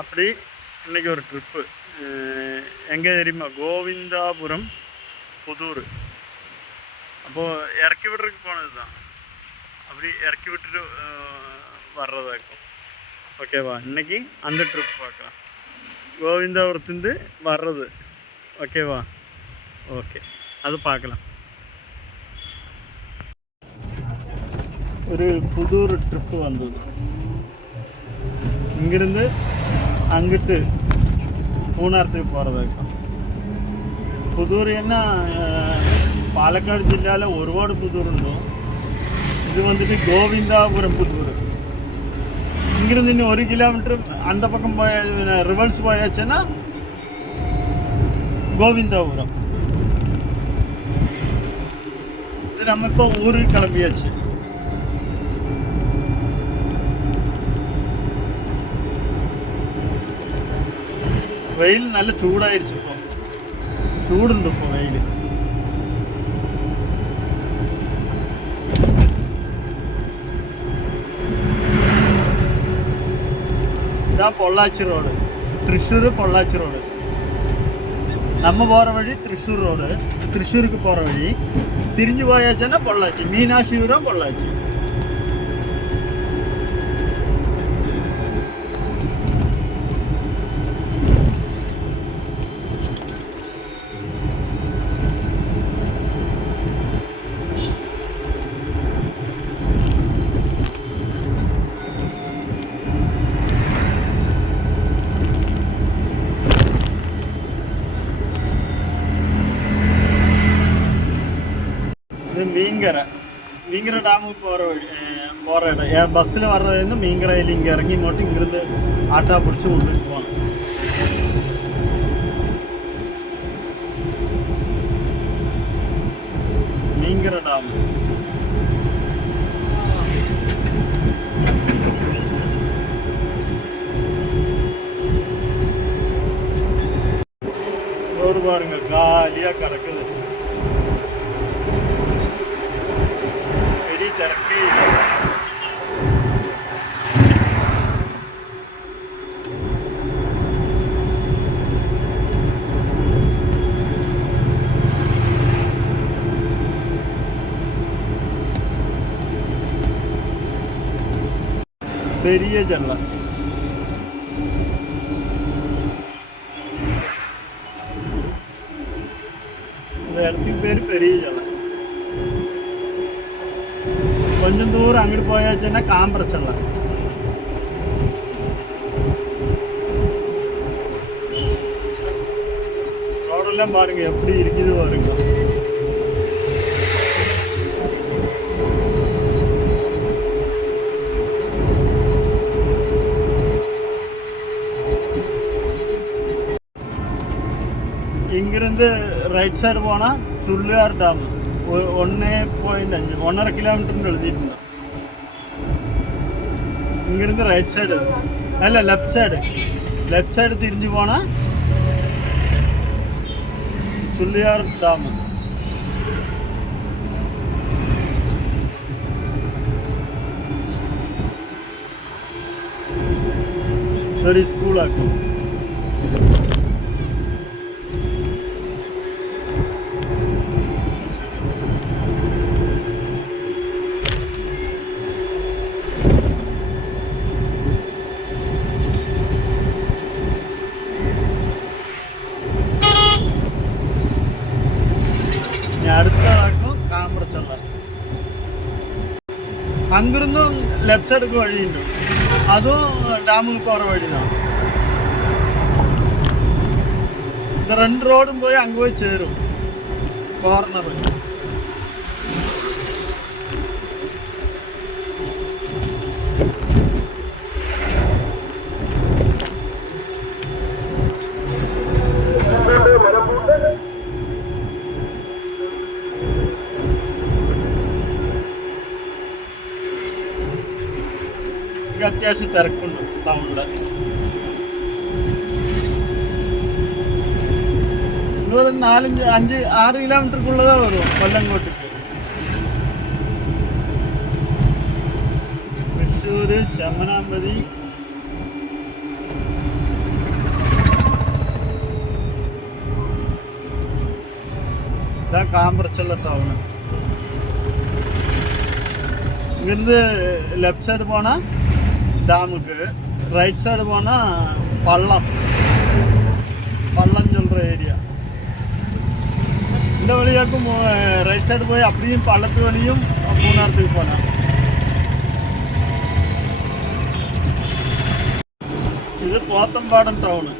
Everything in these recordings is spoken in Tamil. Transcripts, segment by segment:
அப்படி இன்றைக்கி ஒரு ட்ரிப்பு எங்கே தெரியுமா, கோவிந்தாபுரம் புதூர். அப்போது இறக்கி விடுறதுக்கு போனது தான், அப்படி இறக்கி விட்டுட்டு வர்றதாக்கும். ஓகேவா, இன்றைக்கி அந்த ட்ரிப் பார்க்கலாம், கோவிந்தாபுரத்துலேருந்து வர்றது. ஓகேவா, ஓகே, அது பார்க்கலாம். ஒரு புதூர் ட்ரிப்பு வந்தது. இங்கிருந்து அங்கிட்டு മൂന്നാറത്തേക്ക് പോகிறതായിരിക്കും. പുതൂർ തന്നെ പാലക്കാട് ജില്ലയിലെ ഒരുപാട് പുതൂറുണ്ട്. ഇത് വന്നിട്ട് ഗോവിന്ദാപുരം പുതൂർ. ഇங்கிருந்து இன்னும் 1 കിലോമീറ്റർ அந்த பக்கம் போய் ரிவர்ஸ் போயாச்சுன்னா கோவிந்தாபுரம். இது நம்ம இப்போ ஊருக்கு கிளம்பியாச்சு. വെയിൽ നല്ല ചൂടായിരിച്ചു. ഇപ്പോൾ ചൂടുണ്ട്. ഇപ്പോൾ വെയിൽ ഇതാ പൊള്ളാച്ചി റോഡ്, തൃശ്ശൂർ പൊള്ളാച്ചി റോഡ്. நம்ம போகிற வழி തൃശ്ശൂർ ரோடு. തൃശ്ശൂருக்கு போகிற வழி തിരിഞ്ഞു പോയാച്ചാൽ പൊള്ളാച്ചി, മീനാക്ഷിപുരം പൊള്ളാച്ചി. இது மீங்கரை டேமுக்கு போகிற இடம். பஸ்ஸில் வர்றதுலேருந்து மீங்கரையில் இங்கே இறங்கி மட்டும் இங்கேருந்து ஆட்டோ பிடிச்சி உள்ளுக்கு போகணும். மீங்கரை டேம் ரோடு பாருங்க, காலியாக கிடக்குது. തിരക്കി പെരിയ ചെള്ള. இடத்துக்கு பேர் பெரிய செள்ள. கொஞ்சம் தூரம் அங்கிட்டு போயாச்சுன்னா காம்பரச்சல்லாம். ரோடெல்லாம் பாருங்க எப்படி இருக்குது பாருங்க. இங்கிருந்து ரைட் சைடு போனால் சுள்ளியார் டேம் 1.5 1.5 കിലോമീറ്ററിൻ്റെ എഴുതിയിട്ടുണ്ട്. ഇങ്ങിരുന്ന് റൈറ്റ് സൈഡ് അല്ല ലെഫ്റ്റ് സൈഡ് തിരിഞ്ഞു പോണ ചുള്ളിയാർ ഡാം. ഒരു സ്കൂളാക്കും. അടുത്തതാക്കും കാമ്പറച്ചള്ള. അങ്ങിരുന്നും ലെഫ്റ്റ് സൈഡൊക്കെ വഴിയുണ്ട്, അതും ഡാമിൽ പോகிற വഴിയാണ്. ഇത് 2 റോഡും പോയി അങ്ങ് പോയി ചേരും കോർണർ. അത്യാവശ്യം തിരക്കുണ്ട് ടൗണിൽ. ഇതൊരു 4-5-6 കിലോമീറ്റർക്കുള്ളതാണ് വരും കൊല്ലങ്കോട്ടേക്ക്. തൃശ്ശൂർ, ചെമ്മനാമ്പതി, இதுதான் காம்பரச்சல்ல டவுனு. இங்கேருந்து லெஃப்ட் சைடு போனால் டேமுக்கு, ரைட் சைடு போனால் பள்ளம் சொல்கிற ஏரியா. இந்த வழியாக்கும் ரைட் சைடு போய் அப்படியும் பள்ளத்து வழியும் மூணாரத்துக்கு போனேன். இது போத்தம்பாடம் டவுனு.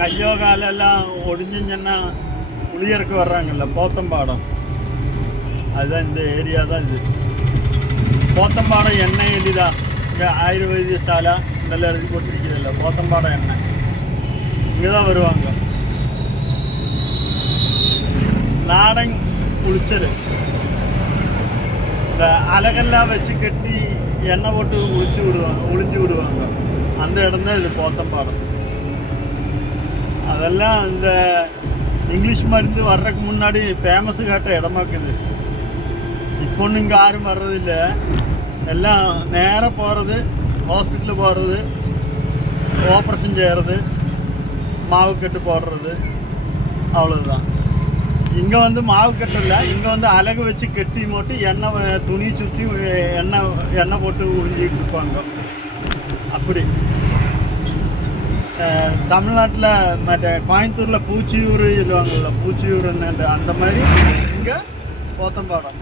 கையோ காலெல்லாம் ஒடிஞ்சுன்னா குளியருக்கு வர்றாங்கல்ல, போத்தம்பாடம். அதுதான் இந்த ஏரியா தான் இது. போத்தம்பாடம் எண்ணெய் எளிதா இங்கே ஆயுர்வேதியசால இதெல்லாம் எழுதி போட்டிருக்கிறதில்ல, போத்தம்பாடம் எண்ணெய் இங்கே தான் வருவாங்க. நாடன் குளிச்சது இந்த அலகெல்லாம் வச்சு கட்டி எண்ணெய் போட்டு ஒளிஞ்சு விடுவாங்க. அந்த இடம் தான் இது போத்தம்பாடம். அதெல்லாம் இந்த இங்கிலீஷ் மருந்து வர்றதுக்கு முன்னாடி ஃபேமஸு காட்ட இடமாக்குது. இப்போ ஒன்றும் இங்கே யாரும் வர்றதில்லை. எல்லாம் நேராக போகிறது, ஹாஸ்பிட்டலு போகிறது, ஆப்ரேஷன் செய்கிறது, மாவு கட்டு போடுறது, அவ்வளோதான். இங்கே வந்து மாவு கட்டில், இங்கே வந்து அலகு வச்சு கட்டி போட்டு எண்ணெய் துணி சுற்றி எண்ணெய் போட்டு உறிஞ்சிக்கிட்டு இருப்பாங்க. அப்படி தமிழ்நாட்டில் மற்ற கோயம்புத்தூரில் பூச்சியூர் சொல்லுவாங்கள்ல, பூச்சியூர்ன்னு அந்த மாதிரி இங்கே போத்தம்பாடம்.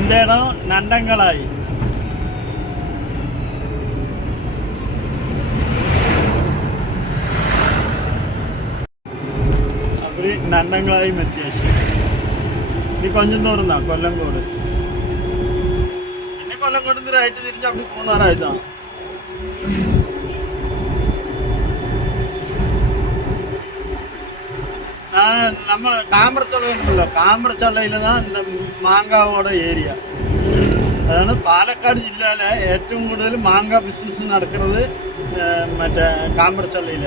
இந்த இடம் நண்டங்களாய். அப்படி நண்டங்களாയി മെത്തിയേഷൻ. ഇത് കൊഞ്ചം ദൂരം தான் കൊല്ലങ്കോട്. പിന്നെ കൊല്ലങ്കോട് നിന്ന് റൈറ്റ് തിരിഞ്ഞ് அப்படி മൂന്നാറായതാണ്. நம்ம காம்பரச்சோலையில் காம்பரச்சோலையில் தான் இந்த மாங்காவோட ஏரியா. അതാണ് പാലക്കാട് ജില്ലയിലെ ഏറ്റവും കൂടുതൽ മാങ്ങ ബിസിനസ് നടക്കുന്നത് മറ്റേ കാമ്പരച്ചള്ളിയിൽ.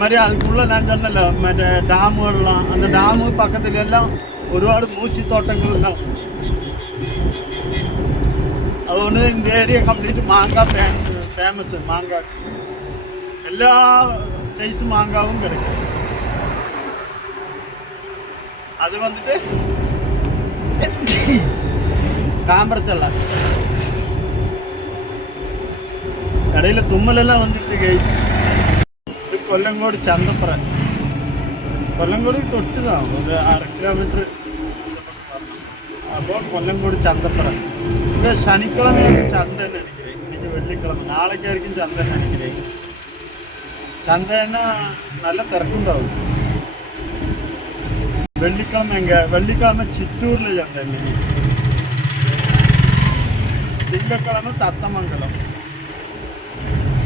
மாதிரி அதுக்குள்ளே நான் சொன்னല്ലോ മറ്റേ ഡാമുകളെല്ലാം, அந்த ഡാമு பக்கத்துலெல்லாம் ഒരുപാട് മൂച്ചിത്തോട്ടങ്ങളെല്ലാം. അതുകൊണ്ട് இந்த ஏரியா கம்ப்ளீட் மாங்காய் ஃபேமஸ். மாங்காய் எல்லா சைஸ் மாங்காவும் கிடைக்கும். அது வந்துட்டு காம்பரச்சல்ல. இடையில தும்மலெல்லாம் வந்துட்டு கைஸ். இது கொல்லங்கோடு ചന്തപ്പുര. കൊല്ലങ്കോട് തൊട്ട് தான் ஒரு 6 കിലോമീറ്റർ. അപ്പോൾ കൊല്ലങ്കോട് ചന്തപ്പുര. இது சனிக்கிழமையாக சந்தைன்னு நினைக்கிறேன். இன்னைக்கு வெள்ளிக்கிழமை, நாளைக்காയിരിക്കും சந்தைன்னு நினைக்கிறேன். சந்தைன்னா நல்ல திறக்குண்டாവും. வெள்ளிக்கிழமை வெள்ளிக்கிழமை சித்தூரில் சந்தை, திங்கக்கிழமை தத்தமங்கலம்.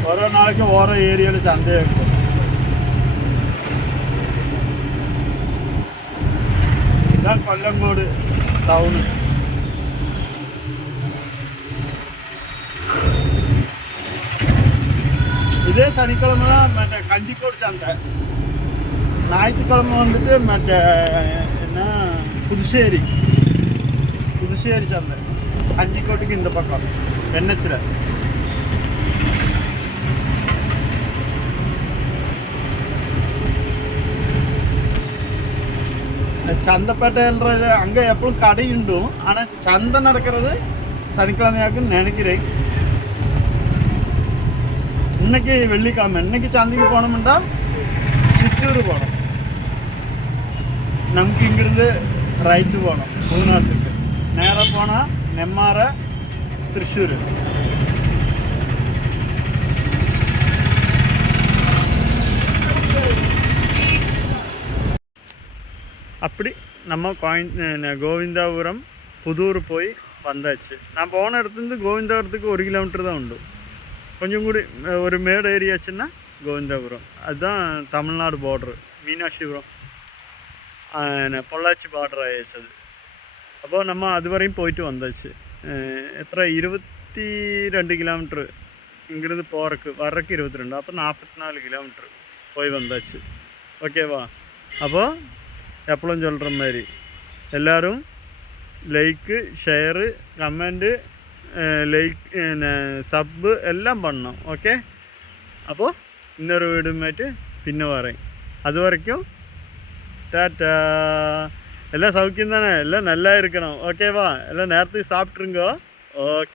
ஓரோ நாளைக்கு ஓரோ ஏரியாவில் சந்தையாக இருக்கும். இதுதான் கொல்லங்கோடு டவுனு. இதே சனிக்கிழமை தான் மற்ற கஞ்சிக்கோடு சந்தை. ஞாயிற்றுக்கிழமை வந்துட்டு மற்ற என்ன புதுச்சேரி சந்தை. கஞ்சிக்கோட்டுக்கு இந்த பக்கம் வெண்ணச்சில். சந்தைப்பேட்டைன்றது அங்கே எப்பவும் கடையுண்டு. ஆனால் சந்தை நடக்கிறது சனிக்கிழமையாக்குன்னு நினைக்கிறேன். இன்னைக்கு வெள்ளிக்கிழமை. இன்னைக்கு சந்தைக்கு போனோம்னா சித்தூர் போகணும். நமக்கு இங்கிருந்து ரைட்டு போகணும் மூணாத்துக்கு. நேராக போனால் நெம்மார, திருச்சூர். அப்படி நம்ம கோவிந்தாபுரம் புதூர் போய் வந்தாச்சு. நான் போன இடத்துலேருந்து கோவிந்தாபுரத்துக்கு 1 கிலோமீட்டர் தான் உண்டு. கொஞ்சம் கூடி ஒரு மேடு ஏரியாச்சுன்னா கோவிந்தாபுரம். அதுதான் தமிழ்நாடு பார்டரு. மீனாட்சிபுரம் பொள்ளாச்சி பார்டர் ஆயிடுச்சு அது. அப்போது நம்ம அது வரையும் போயிட்டு வந்தாச்சு. எത്ര 22 கிலோமீட்ரு இங்கிருந்து போகிறக்கு வர்றக்கு 22. அப்போ 44 கிலோமீட்ரு போய் வந்தாச்சு. ஓகேவா? அப்போது எப்பளும் சொல்கிற மாதிரி எல்லோரும் லைக்கு ஷேரு கமெண்ட்டு லைக் சப்பு எல்லாம் பண்ணணும். ஓகே, அப்போது இன்னொரு வீடுமேட்டு பின்ன வரேன். அது வரைக்கும் டாட்டா. எல்லாம் சௌக்கியம் தானே? எல்லாம் நல்லா இருக்கணும். ஓகேவா? எல்லாம் நேரத்துக்கு சாப்பிட்ருங்க. ஓகே.